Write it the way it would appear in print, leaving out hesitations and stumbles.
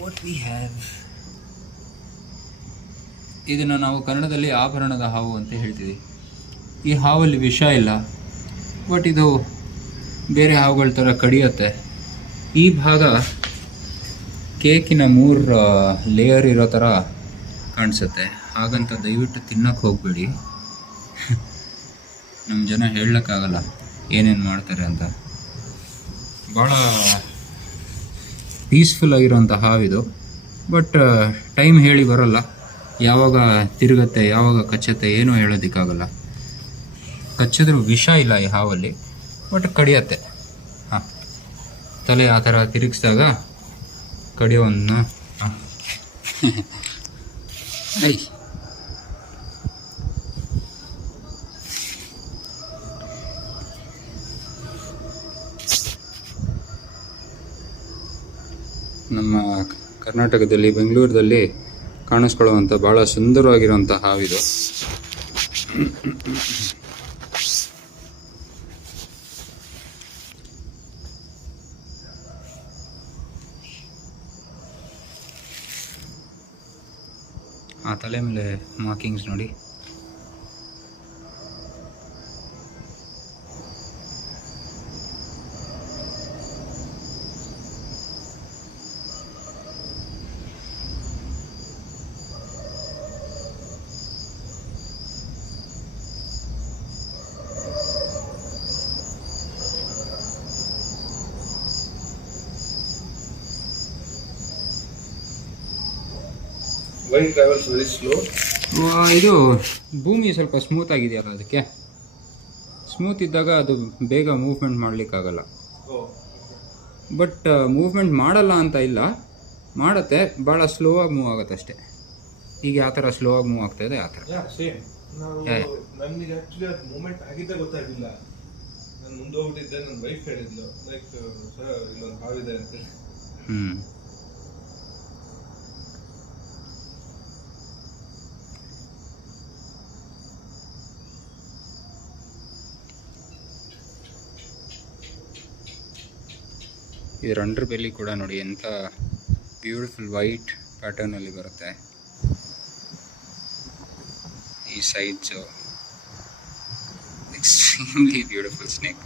What we have. ಇದನ್ನು ನಾವು ಕನ್ನಡದಲ್ಲಿ ಆಭರಣದ ಹಾವು ಅಂತ ಹೇಳ್ತೀವಿ. ಈ ಹಾವಲ್ಲಿ ವಿಷ ಇಲ್ಲ, ಬಟ್ ಇದು ಬೇರೆ ಹಾವುಗಳ ಥರ ಕಡಿಯುತ್ತೆ. ಈ ಭಾಗ ಕೇಕಿನ 3 ಲೇಯರ್ ಇರೋ ಥರ ಕಾಣಿಸುತ್ತೆ. ಹಾಗಂತ ದಯವಿಟ್ಟು ತಿನ್ನಕ್ಕೆ ಹೋಗಬೇಡಿ. ನಮ್ಮ ಜನ ಹೇಳಕ್ಕಾಗಲ್ಲ ಏನೇನು ಮಾಡ್ತಾರೆ ಅಂತ. ಭಾಳ ಪೀಸ್ಫುಲ್ ಆಗಿರೋಂಥ ಹಾವಿದು, ಬಟ್ ಟೈಮ್ ಹೇಳಿ ಬರೋಲ್ಲ. ಯಾವಾಗ ತಿರುಗತ್ತೆ, ಯಾವಾಗ ಕಚ್ಚತ್ತೆ ಏನೂ ಹೇಳೋದಕ್ಕಾಗಲ್ಲ. ಕಚ್ಚಿದ್ರೂ ವಿಷ ಇಲ್ಲ ಈ ಹಾವಲ್ಲಿ, ಬಟ್ ಕಡಿಯತ್ತೆ. ಹಾಂ, ತಲೆ ಆ ಥರ ತಿರುಗಿಸಿದಾಗ ಕಡಿಯೋವನ್ನು ಐ ನಮ್ಮ ಕರ್ನಾಟಕದಲ್ಲಿ ಬೆಂಗಳೂರಲ್ಲಿ ಕಾಣಿಸ್ಕೊಳ್ಳುವಂಥ ಭಾಳ ಸುಂದರವಾಗಿರುವಂಥ ಹಾವಿದು. ಆ ತಲೆ ಮೇಲೆ ಮಾರ್ಕಿಂಗ್ಸ್ ನೋಡಿ. Why travels very slow? ಇದು ಭೂಮಿ ಸ್ವಲ್ಪ ಸ್ಮೂತ್ ಆಗಿದೆಯಲ್ಲ, ಅದಕ್ಕೆ ಸ್ಮೂತ್ ಇದ್ದಾಗ ಅದು ಬೇಗ ಮೂವ್ಮೆಂಟ್ ಮಾಡಲಿಕ್ಕಾಗಲ್ಲ. ಬಟ್ ಮೂವ್ಮೆಂಟ್ ಮಾಡಲ್ಲ ಅಂತ ಇಲ್ಲ, ಮಾಡುತ್ತೆ, ಭಾಳ ಸ್ಲೋ ಆಗಿ ಮೂವ್ ಆಗುತ್ತೆ ಅಷ್ಟೇ. ಈಗ ಯಾವ ಥರ ಸ್ಲೋ ಆಗಿ ಮೂವ್ ಆಗ್ತಾ ಇದೆ ಆ ಥರ. ನನಗೆ ಆ್ಯಕ್ಚುಲಿ ಅದು ಮೂವ್ಮೆಂಟ್ ಆಗಿದ್ದೇ ಗೊತ್ತಾಗಿಲ್ಲ. ನಾನು ಮುಂದೆ ಹೋಗ್ಬಿಟ್ಟಿದ್ದೆ. ನನ್ನ ವೈಫ್ ಹೇಳಿದ್ಲು ಲೈಕ್ ಸರ್ ಇಲ್ಲೊಂದು ಹಾವಿದೆ ಅಂತೇಳಿ. ಇದರ ಅಂಡರ್ ಬೆಲ್ಲಿ ಕೂಡ ನೋಡಿ ಎಂಥ ಬ್ಯೂಟಿಫುಲ್ ವೈಟ್ ಪ್ಯಾಟರ್ನಲ್ಲಿ ಬರುತ್ತೆ. ಈ ಸೈಡ್ಸು ಎಕ್ಸ್ಟ್ರೀಮ್ಲಿ ಬ್ಯೂಟಿಫುಲ್ ಸ್ನೇಕ್.